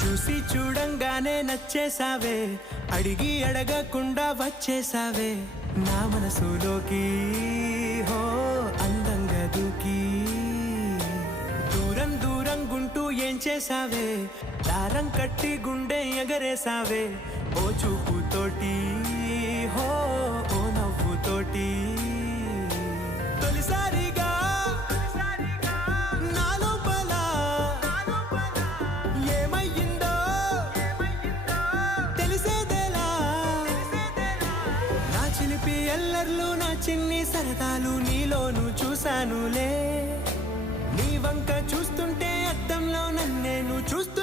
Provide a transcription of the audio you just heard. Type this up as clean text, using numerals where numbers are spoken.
చూసి చూడంగానే నచ్చేసావే, అడిగి అడగకుండా వచ్చేసావే నా మనసులోకి. హో అందంగా దూకి దూరం దూరం గుంటూ ఏం చేసావే, దారం కట్టి గుండె ఎగరేసావే ఓ చూపుతోటి. హో ఓ నవ్వుతోటి తొలిసారిగా నా లోపల ఏమయ్యిందో తెలిసేదేలా. నా చిలిపి ఎల్లర్లు నా చిన్ని సరదాలు నీలోను చూశానులే. నీ వంక చూస్తుంటే అద్దంలో నన్నేను చూస్తూ